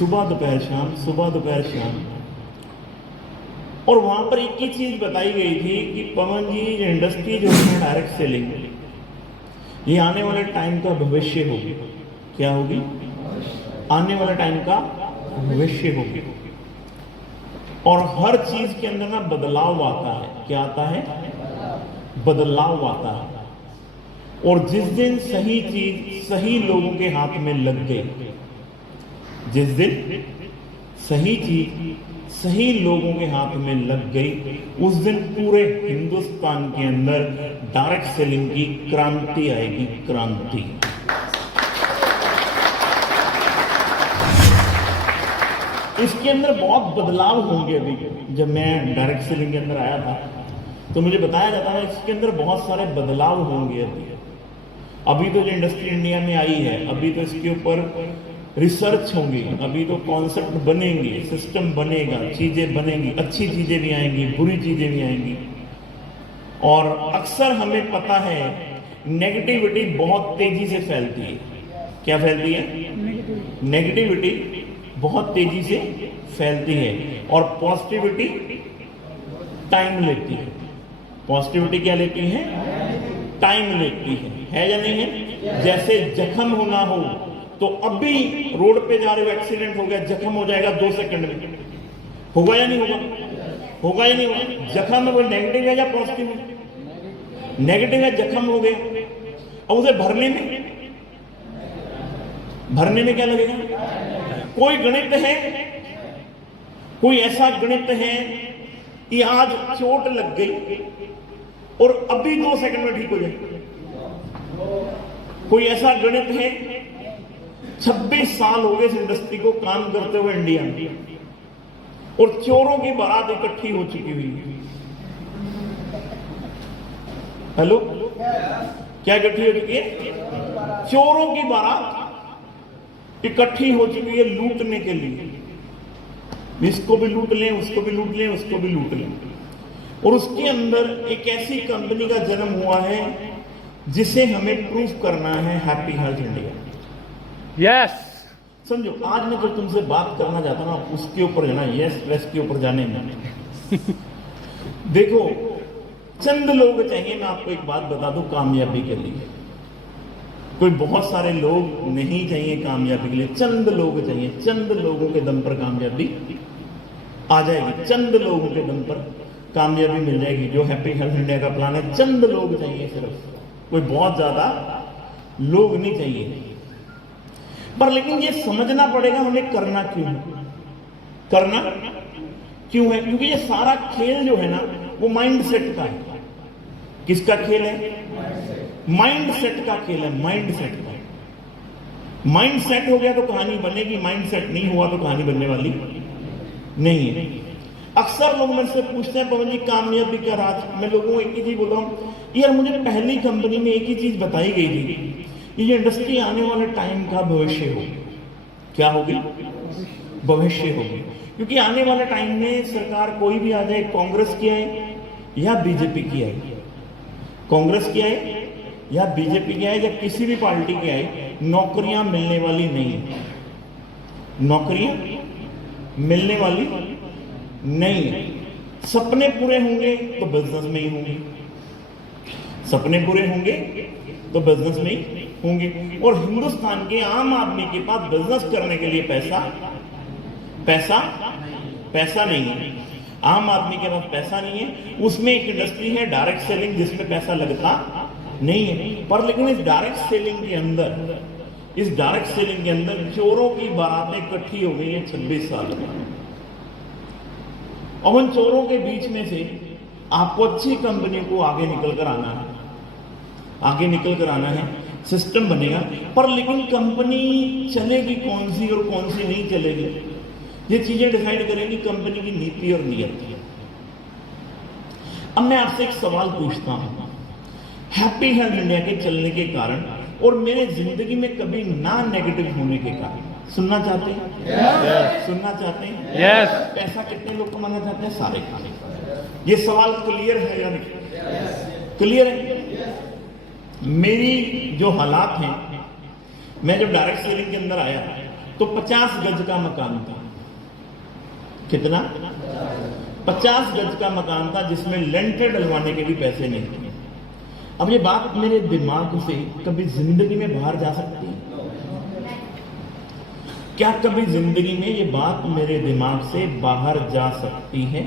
सुबह दोपहर शाम, सुबह दोपहर शाम। और वहां पर एक ही चीज बताई गई थी कि पवन जी इंडस्ट्री जो है डायरेक्ट सेलिंग, ये आने वाले टाइम का भविष्य होगी। क्या होगी? आने वाले टाइम का भविष्य होगी। और हर चीज के अंदर ना बदलाव आता है। क्या आता है? बदलाव आता है। और जिस दिन सही चीज सही लोगों के हाथ में लग गई, जिस दिन सही चीज सही लोगों के हाथ में लग गई, उस दिन पूरे हिंदुस्तान के अंदर डायरेक्ट सेलिंग की क्रांति आएगी। क्रांति। इसके अंदर बहुत बदलाव होंगे। अभी जब मैं डायरेक्ट सेलिंग के अंदर आया था तो मुझे बताया जाता है इसके अंदर बहुत सारे बदलाव होंगे। अभी तो जो इंडस्ट्री इंडिया में आई है, अभी तो इसके ऊपर रिसर्च होंगी, अभी तो कॉन्सेप्ट बनेंगे, सिस्टम बनेगा, चीजें बनेंगी, अच्छी चीजें भी आएंगी, बुरी चीजें भी आएंगी। और अक्सर हमें पता है नेगेटिविटी बहुत तेजी से फैलती है। क्या फैलती है? नेगेटिविटी बहुत तेजी से फैलती है। और पॉजिटिविटी टाइम लेती है। पॉजिटिविटी क्या लेती है? टाइम लेती है या नहीं है? जैसे जख्म होना हो तो अभी रोड पे जा रहे हो, एक्सीडेंट हो गया, जख्म हो जाएगा 2 सेकंड में। होगा या नहीं होगा? होगा या नहीं होगा? जख्म है वो नेगेटिव है या पॉजिटिव है? नेगेटिव है, जख्म हो गया। अब उसे भरने में क्या लगेगा? कोई गणित है, कोई ऐसा गणित है कि आज चोट लग गई और अभी 2 सेकंड में ठीक हो जाए? कोई ऐसा गणित है? 26 साल हो गए इस इंडस्ट्री को काम करते हुए इंडिया में, और चोरों की बारात इकट्ठी हो चुकी हुई है। हेलो, क्या इकट्ठी हो चुकी है? चोरों की बारात इकट्ठी हो चुकी है लूटने के लिए। इसको भी लूट लें, उसको भी लूट लें, उसको भी लूट लें। और उसके अंदर एक ऐसी कंपनी का जन्म हुआ है जिसे हमें प्रूफ करना है, हैप्पी हार्ट इंडिया। यस। समझो, आज मैं जो तुमसे बात करना चाहता ना उसके ऊपर जाना, यस प्रेस के ऊपर जाने में देखो, चंद लोग चाहिए। मैं आपको एक बात बता दूं, कामयाबी के लिए कोई बहुत सारे लोग नहीं चाहिए। कामयाबी के लिए चंद लोग चाहिए। चंद लोगों के दम पर कामयाबी आ जाएगी। चंद लोगों के दम पर कामयाबी मिल जाएगी। जो हैप्पी हेल्थ इंडिया का प्लान है, चंद लोग चाहिए सिर्फ, कोई बहुत ज्यादा लोग नहीं चाहिए। पर लेकिन ये समझना पड़ेगा हमें करना क्यों है। करना क्यों है? क्योंकि ये सारा खेल जो है ना वो माइंड सेट का है। किसका खेल है? माइंड सेट का खेल है। माइंड सेट का। माइंड सेट हो गया तो कहानी बनेगी, माइंड सेट नहीं हुआ तो कहानी बनने वाली नहीं है। अक्सर लोग मुझसे पूछते हैं, पवन जी कामयाबी का राज। मैं लोगों को एक ही चीज बोलता हूं, यार मुझे पहली कंपनी में एक ही चीज बताई गई थी, ये इंडस्ट्री आने वाले टाइम का भविष्य होगी। क्या होगी? भविष्य होगी। क्योंकि आने वाले टाइम में सरकार कोई भी आ जाए, कांग्रेस की आए या बीजेपी की आए, कांग्रेस की आए या बीजेपी की आए या किसी भी पार्टी की आए, नौकरियां मिलने वाली नहीं है। नौकरियां मिलने वाली नहीं है। सपने पूरे होंगे तो बिजनेस में ही होंगे। सपने पूरे होंगे तो बिजनेस में ही होंगे। और हिंदुस्तान के आम आदमी के पास बिजनेस करने के लिए पैसा नहीं है। आम आदमी के पास पैसा नहीं है। उसमें एक इंडस्ट्री है डायरेक्ट सेलिंग जिसमें पैसा लगता नहीं है। पर लेकिन इस डायरेक्ट सेलिंग के अंदर चोरों की बारातें इकट्ठी हो गई है 26 साल में। और उन चोरों के बीच में से आपको अच्छी कंपनी को आगे निकल कर आना है। सिस्टम बनेगा। पर लेकिन कंपनी चलेगी कौन सी और कौन सी नहीं चलेगी, ये चीजें डिसाइड करेंगी कंपनी की नीति और नीयत। अब मैं आपसे एक सवाल पूछता हूं, हैप्पी हेल्थ इंडिया के चलने के कारण और मेरे जिंदगी में कभी ना नेगेटिव होने के कारण, सुनना चाहते हैं? Yes. सुनना चाहते हैं? Yes. पैसा कितने लोग कमाना चाहते हैं? सारे खाने। ये सवाल क्लियर है या नहीं? क्लियर है। मेरी जो हालात हैं, मैं जब डायरेक्ट सेलिंग के अंदर आया तो 50 गज का मकान था। कितना? 50 गज का मकान था, जिसमें लेंटर डलवाने के भी पैसे नहीं थे। अब ये बात मेरे दिमाग से कभी जिंदगी में बाहर जा सकती है? क्या कभी जिंदगी में ये बात मेरे दिमाग से बाहर जा सकती है?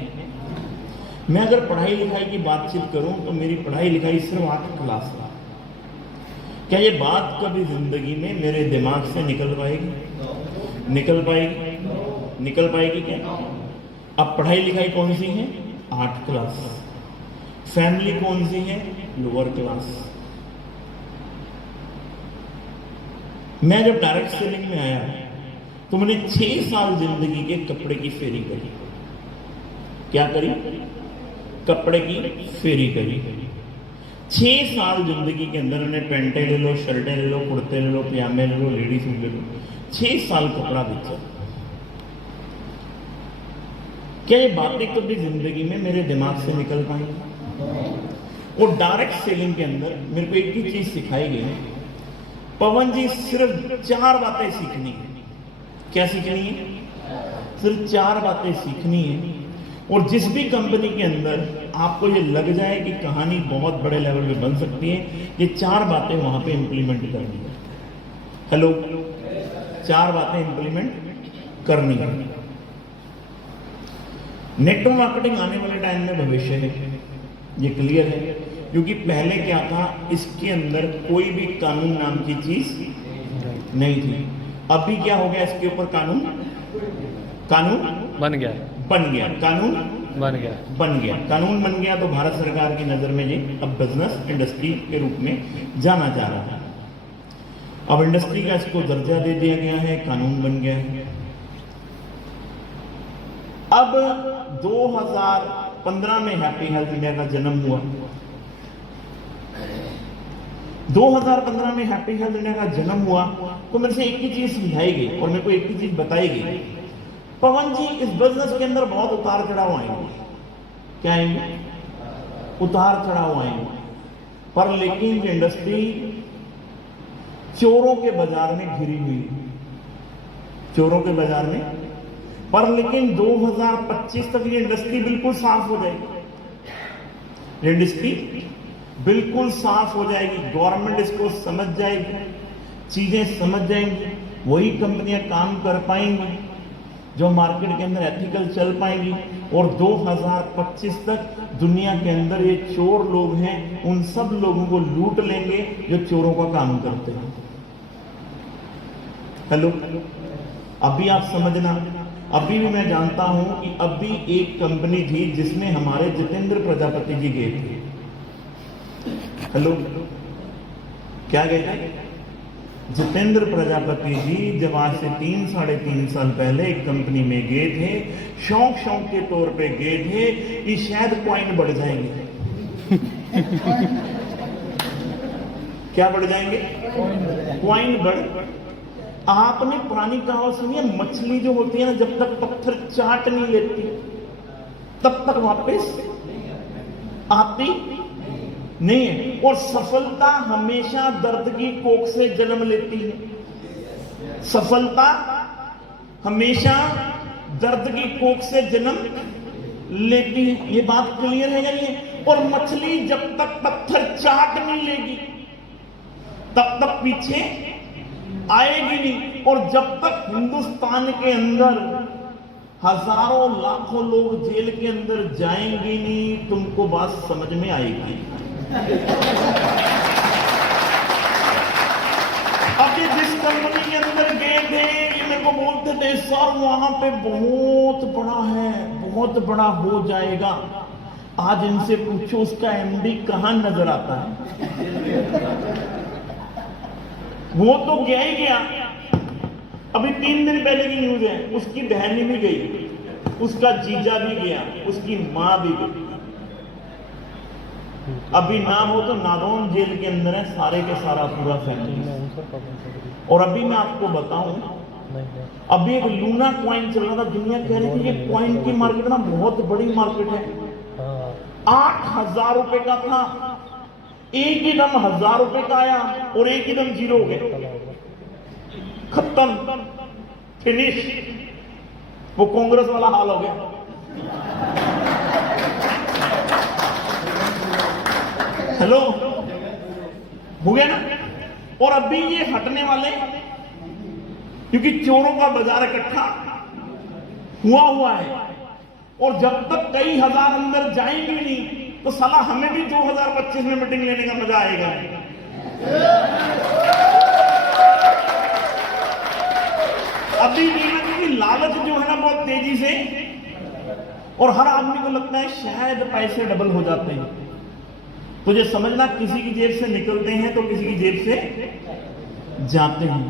मैं अगर पढ़ाई लिखाई की बातचीत करूं तो मेरी पढ़ाई लिखाई सिर्फ 8 क्लास था। क्या ये बात कभी जिंदगी में मेरे दिमाग से निकल पाएगी? निकल पाएगी? निकल पाएगी क्या? अब पढ़ाई लिखाई कौन सी है? 8 क्लास। फैमिली कौन सी है? Lower class. मैं जब डायरेक्ट सेलिंग में आया तो मैंने 6 साल जिंदगी के कपड़े की फेरी करी। क्या करी? कपड़े की फेरी करी। 6 साल जिंदगी के अंदर मैंने पेंटे ले लो, शर्टें ले लो, कुर्ते ले लो, पजामे ले लो, लेडीज ले लो, 6 साल कपड़ा बेचा। क्या ये बातें कभी जिंदगी में मेरे दिमाग से निकल पाएंगी? और डायरेक्ट सेलिंग के अंदर मेरे को एक ही चीज सिखाई गई, पवन जी सिर्फ 4 बातें सीखनी है। क्या सीखनी है? सिर्फ 4 बातें सीखनी है। और जिस भी कंपनी के अंदर आपको ये लग जाए कि कहानी बहुत बड़े लेवल पे बन सकती है, ये 4 बातें वहां पे इंप्लीमेंट करनी है। हेलो, 4 बातें इंप्लीमेंट करनी है। नेटवर्क मार्केटिंग आने वाले टाइम में भविष्य है, ये क्लियर है। क्योंकि पहले क्या था, इसके अंदर कोई भी कानून नाम की चीज नहीं थी। अभी क्या हो गया, इसके ऊपर कानून बन गया कानून बन गया। कानून बन गया। तो भारत सरकार की नजर में ये अब बिजनेस इंडस्ट्री के रूप में जाना जा रहा है। अब इंडस्ट्री का इसको दर्जा दे दिया गया है, कानून बन गया है। अब 2015 में हैप्पी हेल्थ इंडिया का जन्म हुआ। 2015 में हैप्पी हेल्थ इंडिया का जन्म हुआ तो मेरे से एक ही चीज समझाई गई और मेरे को एक ही चीज बताई गई, पवन जी इस बिजनेस के अंदर बहुत उतार चढ़ाव आएंगे। क्या आएंगे? उतार चढ़ाव आएंगे। पर लेकिन इंडस्ट्री चोरों के बाजार में घिरी हुई, चोरों के बाजार में। पर लेकिन 2025 तक ये इंडस्ट्री बिल्कुल साफ हो जाएगी। इंडस्ट्री बिल्कुल साफ हो जाएगी। गवर्नमेंट इसको समझ जाएगी, चीजें समझ जाएंगी, वही कंपनियां काम कर पाएंगी जो मार्केट के अंदर एथिकल चल पाएंगी। और 2025 तक दुनिया के अंदर ये चोर लोग हैं, उन सब लोगों को लूट लेंगे जो चोरों का काम करते हैं। हेलो, अभी आप समझना, अभी भी मैं जानता हूं कि अभी एक कंपनी थी जिसमें हमारे जितेंद्र प्रजापति जी गए थे। हेलो, क्या गए थे? जितेंद्र प्रजापति जी जब आज से 3-3.5 साल पहले एक कंपनी में गए थे, शौक के तौर पे गए थे कि शायद पॉइंट बढ़ जाएंगे। क्या बढ़ जाएंगे? पॉइंट बढ़। आपने पुरानी कहावत सुनी है, मछली जो होती है ना, जब तक पत्थर चाट नहीं लेती तब तक वापस आती नहीं है। और सफलता हमेशा दर्द की कोख से जन्म लेती है। सफलता हमेशा दर्द की कोख से जन्म लेती है। ये बात क्लियर है या नहीं? और मछली जब तक पत्थर चाट नहीं लेगी तब तक पीछे आएगी नहीं। और जब तक हिंदुस्तान के अंदर हजारों लाखों लोग जेल के अंदर जाएंगे नहीं, तुमको बात समझ में आएगी। अब ये जिस कंपनी के अंदर गए थे, ये मेरे को बोलते थे सर वहां पे बहुत बड़ा है, बहुत बड़ा हो जाएगा। आज इनसे पूछो उसका एमडी कहां नजर आता है? वो तो गया ही गया। अभी 3 दिन पहले की न्यूज है, उसकी बहन भी गई, उसका जीजा भी गया, उसकी मां भी गई। अभी नाम हो तो नागौन जेल के अंदर है सारे के सारा पूरा फैमिली। और अभी मैं आपको बताऊं, अभी एक लूना कॉइन चल रहा था, दुनिया कह रही थी ये कॉइन की मार्केट ना बहुत बड़ी मार्केट है। 8,000 रुपए का था, एक ही दम 1,000 रुपए का आया और एक ही दम 0 हो गया, खत्म। फिनिश। वो कांग्रेस वाला हाल हो गया। हेलो, हो गया ना। और अभी ये हटने वाले, क्योंकि चोरों का बाजार इकट्ठा हुआ है, और जब तक कई हजार अंदर जाएंगे नहीं तो साला हमें भी 2025 में मीटिंग लेने का मजा आएगा। अभी नहीं ना, क्योंकि लालच जो है ना बहुत तेजी से, और हर आदमी को लगता है शायद पैसे डबल हो जाते हैं। तो ये समझना, किसी की जेब से निकलते हैं तो किसी की जेब से जाते हैं।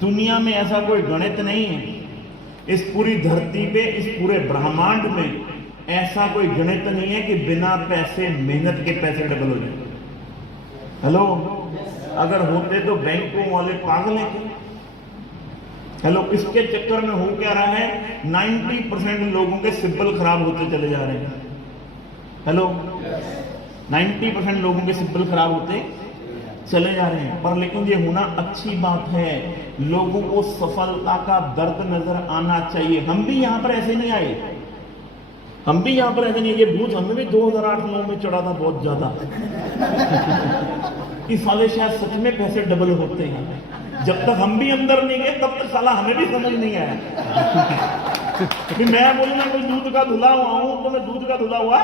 दुनिया में ऐसा कोई गणित नहीं है, इस पूरी धरती पे, इस पूरे ब्रह्मांड में ऐसा कोई गणित नहीं है कि बिना पैसे, मेहनत के पैसे डबल हो जाए। हेलो, अगर होते तो बैंकों वाले पागल हैं। हेलो, इसके चक्कर में हो क्या रहा है, 90% लोगों के सिबिल खराब होते चले जा रहे हैं। हेलो, 90% लोगों के सिबिल खराब होते चले जा रहे हैं। पर लेकिन ये होना अच्छी बात है, लोगों को सफलता का दर्द नजर आना चाहिए। हम भी यहां पर ऐसे नहीं आए, हम भी यहां पर ऐसे नहीं। ये भूत हमें भी 2008-9 में चढ़ा था बहुत ज्यादा कि साले शायद सच में पैसे डबल होते हैं। जब तक हम भी अंदर नहीं गए तब तक साला हमें भी समझ नहीं आया। कि मैं बोलूंगा कोई दूध का धुला हुआ हूं तो मैं दूध का धुला हुआ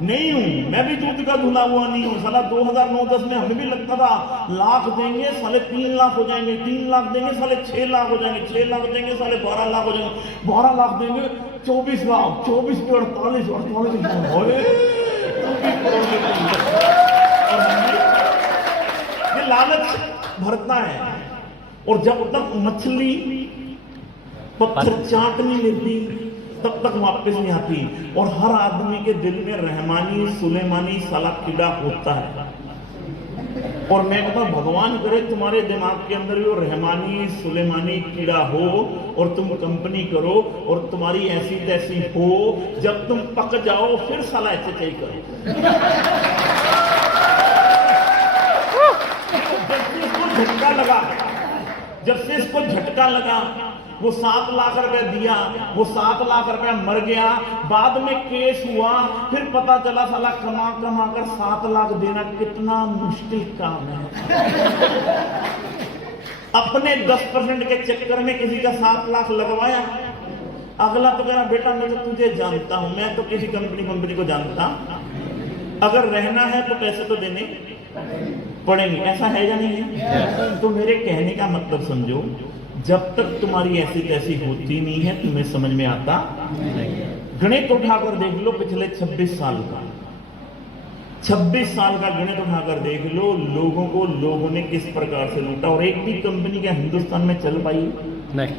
नहीं हूं, मैं भी दूध का धुला हुआ नहीं हूं। साला 2009-10 में हमें भी लगता था लाख देंगे साले 3 लाख हो जाएंगे, 3 लाख देंगे साले 6 लाख हो जाएंगे, 6 लाख देंगे साले 12 लाख हो जाएंगे, 12 लाख देंगे 24 लाख, 24 पे 48 ये लालच भरता है। और जब तक मछली पत्थर चाट नहीं लेती तब तक वापस नहीं आती। और हर आदमी के दिल में रहमानी सुलेमानी साला कीड़ा होता है। और मैं कहता हूं भगवान करे तुम्हारे दिमाग के अंदर भी वो रहमानी सुलेमानी कीड़ा हो और तुम कंपनी करो और तुम्हारी ऐसी तैसी हो, जब तुम पक जाओ फिर साला एचएचआई करो। जब से इसको झटका लगा, जब से इसको झटका लगा, वो 7 लाख रुपए दिया, वो 7 लाख रुपए मर गया, बाद में केस हुआ, फिर पता चला साला कमा कमा कर 7 लाख देना कितना मुश्किल काम है। अपने 10% के चक्कर में किसी का 7 लाख लगवाया, अगला तो कह रहा बेटा मैं तो तुझे जानता हूं, मैं तो किसी कंपनी को जानता, अगर रहना है तो पैसे तो देने पड़ेंगे। ऐसा है या नहीं है? तो मेरे कहने का मतलब समझो, जब तक तुम्हारी ऐसी तैसी होती नहीं है तुम्हें समझ में आता। गणित उठाकर देख लो पिछले 26 साल का, 26 साल का गणित उठाकर देख लो, लोगों को लोगों ने किस प्रकार से लूटा। और एक भी कंपनी क्या हिंदुस्तान में चल पाई नहीं।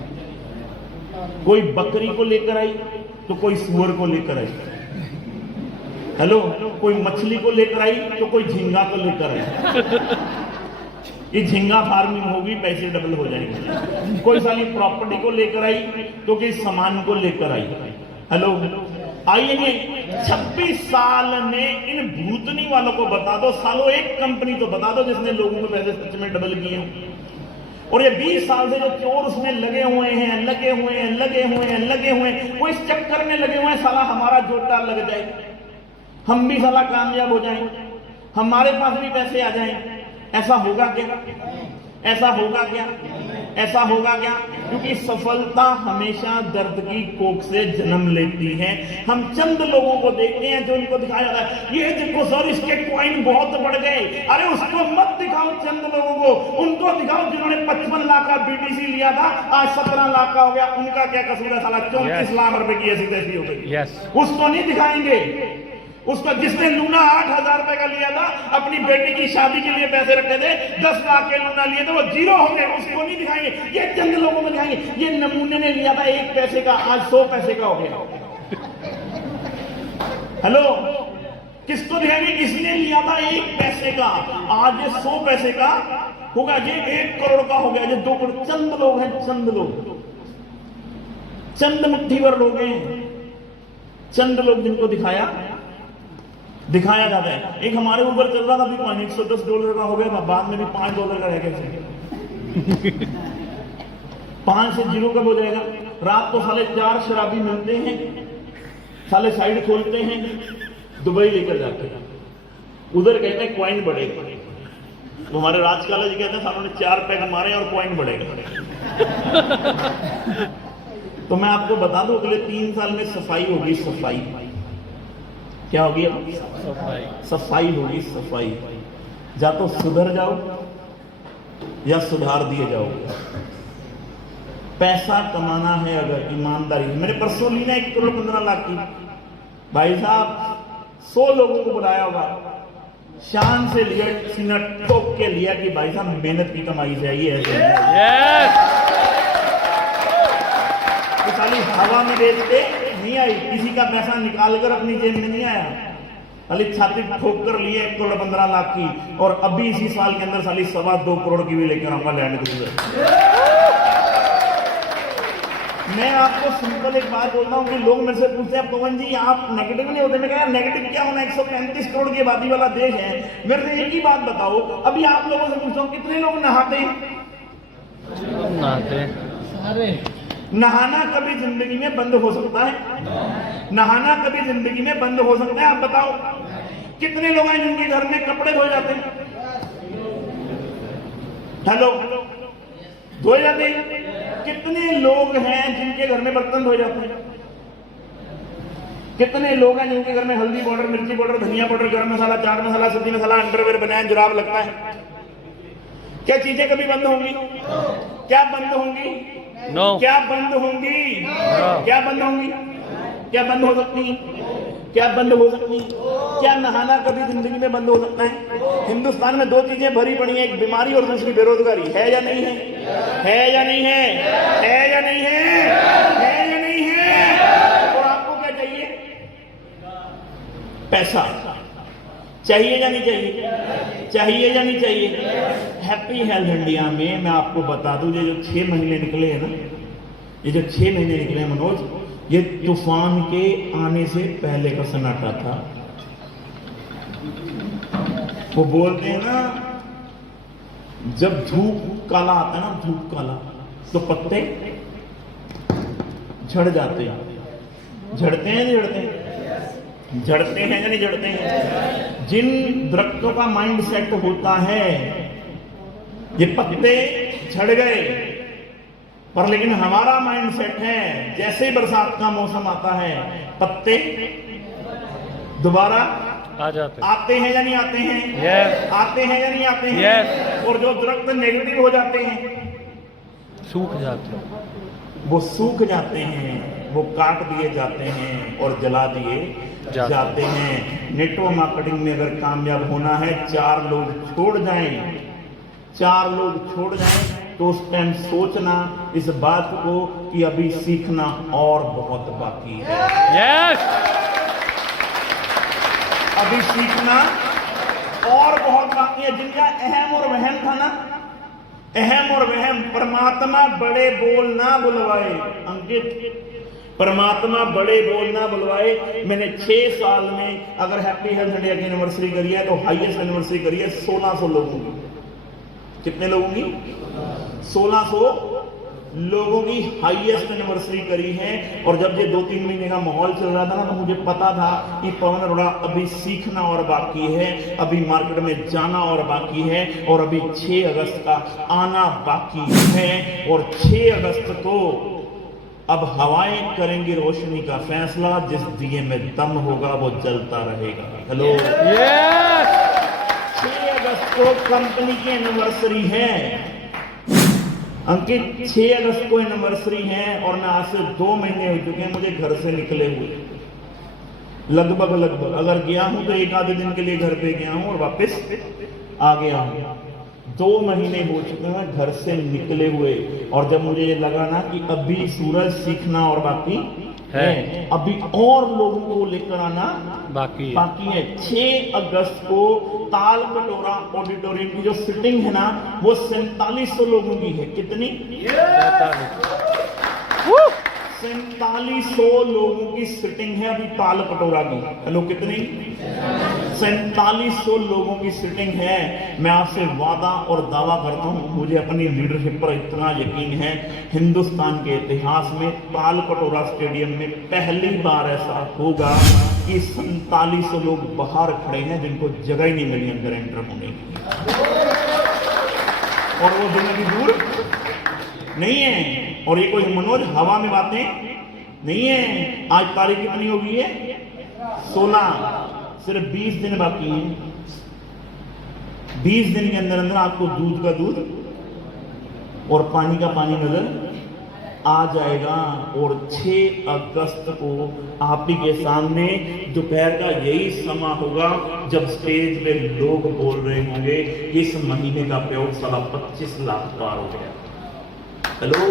कोई बकरी को लेकर आई तो कोई सुअर को लेकर आई। हेलो, कोई मछली को लेकर आई तो कोई झींगा को लेकर आई। ये झींगा फार्मिंग होगी, पैसे डबल हो जाएंगे। कोई साली प्रॉपर्टी को लेकर आई तो किस सामान को लेकर आई। हेलो, आइए 26 साल में इन भूतनी वालों को बता दो, सालों एक कंपनी तो बता दो जिसने लोगों के पैसे सच में डबल किए। और ये 20 साल से जो चोर उसमें लगे हुए हैं, वो इस चक्कर में लगे हुए हैं साला हमारा जोटा लग जाए, हम भी साला कामयाब हो जाएं, हमारे पास भी पैसे आ जाएं। ऐसा होगा क्या? ऐसा होगा क्या? ऐसा होगा क्या? क्योंकि सफलता हमेशा दर्द की कोख से जन्म लेती है। हम चंद लोगों को देखते हैं जो इनको दिखाया जाता है, ये देखो सर इसके कॉइन बहुत बढ़ गए। अरे उसको मत दिखाओ, चंद लोगों को उनको दिखाओ जिन्होंने 55 लाख का बीटीसी लिया था, आज 17 लाख का हो गया। उनका क्या कसूर है? साला 34 लाख रुपए की ऐसी तैसी हो गई। उसको नहीं दिखाएंगे। उसका जिसने लूना 8,000 रुपए का लिया था, अपनी बेटी की शादी के लिए पैसे रखे थे, 10 लाख के लूना लिए थे, वो जीरो हो गए, उसको नहीं दिखाएंगे। ये चंद लोगों को दिखाएंगे। ये नमूने ने लिया था 1 पैसे का, आज 100 पैसे का हो गया। हेलो, किसको दिखाएंगे? इसने लिया था 1 पैसे का, आज ये 100 पैसे का होगा, ये 1 करोड़ का हो गया, ये 2 करोड़। चंद लोग हैं, चंद लोग, चंद मुट्ठी भर लोग हैं, चंद लोग जिनको दिखाया जाता है। एक हमारे ऊपर चल रहा था बिटकॉइन, $110 का हो गया था, बाद में भी $5 का रह गया। 5 से 0 कब हो जाएगा? रात को साले 4 शराबी मिलते हैं, साले साइड खोलते हैं, दुबई लेकर जाते हैं, उधर कहते हैं क्वाइन बढ़ेगा। तो हमारे राजकाला जी कहते हैं सालों ने 4 पैक मारे और क्वाइन बढ़ेगा। तो मैं आपको बता दूं अगले 3 साल में सफाई होगी। सफाई क्या होगी? अब सफाई होगी। सफाई या तो सुधर जाओ या सुधार दिए जाओगे। पैसा कमाना है अगर ईमानदारी। मैंने परसों ली ना 1 करोड़ 15 लाख की, भाई साहब 100 लोगों को बुलाया होगा, शान से लिया, सीना ठोक के लिया कि भाई साहब मेहनत की कमाई से आई है। तो साली हवा में बेचते नहीं आई, किसी का पैसा निकालकर अपनी जेब में नहीं आया, साली छाती ठोक कर लिए 1 करोड़ 15 लाख की। और अभी इसी साल के अंदर साली 2.25 करोड़ की भी लेकर आऊंगा लैंड क्रूजर। मैं आपको सिंपल एक बात बोलता हूँ कि लोग मेरे से पूछते हैं पवन जी आप नेगेटिव नहीं होते? मैं कहा नेगेटिव क्या होना, 135 करोड़ की आबादी वाला देश है। मेरे से एक ही बात बताओ, अभी आप लोगों से पूछता हूँ कितने लोग नहाते हैं? सारे। नहाना कभी जिंदगी में बंद हो सकता है? नहाना कभी जिंदगी में बंद हो सकता है? आप बताओ कितने लोग हैं जिनके घर में कपड़े धोए जाते हैं? हेलो, धोए जाते हैं? कितने लोग हैं जिनके घर में बर्तन धोए जाते हैं? कितने लोग हैं जिनके घर में हल्दी पाउडर, मिर्ची पाउडर, धनिया पाउडर, गरम मसाला, चाट मसाला, सब्जी मसाला, अंडरवेयर, बनाया, जुराब लगता है? क्या चीजें कभी बंद होंगी? क्या बंद होंगी? नो। क्या बंद होंगी? क्या बंद होंगी? क्या बंद हो सकती? क्या बंद हो सकती? क्या नहाना कभी जिंदगी में बंद हो सकता है? हिंदुस्तान में 2 चीजें भरी पड़ी हैं, एक बीमारी और दूसरी बेरोजगारी। है या नहीं है? है या नहीं है? है या नहीं है? है या नहीं है? और आपको क्या चाहिए? पैसा चाहिए या नहीं चाहिए? चाहिए या नहीं चाहिए? हैप्पी हेल्थ इंडिया में मैं आपको बता दूं, ये जो 6 महीने निकले हैं ना, ये जो 6 महीने निकले हैं मनोज, ये तूफान के आने से पहले का सन्नाटा था। वो बोलते हैं ना जब धूप काला आता है ना, धूप काला, तो पत्ते झड़ जाते हैं। झड़ते हैं नहीं झड़ते हैं? झड़ते हैं या नहीं झड़ते हैं? जिन दरख्तों का माइंड सेट होता है, ये पत्ते झड़ गए, पर लेकिन हमारा माइंड सेट है जैसे ही बरसात का मौसम आता है पत्ते दोबारा आ जाते आते हैं या नहीं आते हैं? Yes. आते हैं या नहीं आते हैं? Yes. और जो दरख्त नेगेटिव हो जाते हैं सूख जाते। वो सूख जाते हैं, वो काट दिए जाते हैं और जला दिए जाते हैं। नेटवर्क मार्केटिंग में अगर कामयाब होना है, 4 लोग छोड़ जाएं, 4 लोग छोड़ जाएं, तो उस टाइम सोचना इस बात को कि अभी सीखना और बहुत बाकी है। यस। अभी सीखना और बहुत बाकी है। जिनका अहम और वहम था ना, अहम और वहम, परमात्मा बड़े बोल ना बुलवाए। अंकित, परमात्मा बड़े बोल ना बुलवाए। मैंने 6 साल में अगर हैप्पी हेल्थ इंडिया की एनिवर्सरी करी है तो हाईएस्ट एनिवर्सरी करी है 1600 लोगों की। कितने लोगों की? 1600 लोगों की हाईएस्ट एनिवर्सरी करी है। और जब ये 2-3 महीने का माहौल चल रहा था ना, तो मुझे पता था कि पवन अरोड़ा अभी सीखना और बाकी है, अभी मार्केट में जाना और बाकी है, और अभी 6 अगस्त का आना बाकी है। और 6 अगस्त को अब हवाएं करेंगी रोशनी का फैसला। जिस दिए में दम होगा वो जलता रहेगा। Hello, yes. 6 अगस्त को कंपनी की एनिवर्सरी है अंकित, 6 अगस्त को एनिवर्सरी है। और मैं आज से 2 महीने हो चुके हैं मुझे घर से निकले हुए, लगभग अगर गया हूं तो 1 आधे दिन के लिए घर पे गया हूं और वापस आ गया हूं। 2 महीने हो चुके हैं घर से निकले हुए। और जब मुझे ये लगा ना कि अभी सूरज सीखना और बाकी है, अभी और लोगों को लेकर आना बाकी है। 6 अगस्त को ताल कटोरा ऑडिटोरियम की जो सिटिंग है ना, वो 4700 लोगों की है। कितनी? 4700 लोगों की सिटिंग है अभी ताल कटोरा की। हेलो, कितनी? 4700 लोगों की सिटिंग है। मैं आपसे वादा और दावा करता हूं, मुझे अपनी लीडरशिप पर इतना यकीन है, हिंदुस्तान के इतिहास में तालकटोरा स्टेडियम में पहली बार ऐसा होगा कि 4700 लोग बाहर खड़े हैं जिनको जगह ही नहीं मिली अंदर एंटर होने की, और वो दिन अभी दूर नहीं है। और ये कोई मनोज हवा में बातें नहीं है। आज तारीख कितनी हो गई है? 16। सिर्फ 20 दिन बाकी हैं। 20 दिन के अंदर अंदर आपको दूध का दूध और पानी का पानी नजर आ जाएगा। और 6 अगस्त को आप ही के सामने दोपहर का यही समय होगा जब स्टेज पे लोग बोल रहे होंगे इस महीने का प्रयोग 25.5 लाख पार हो गया। हेलो।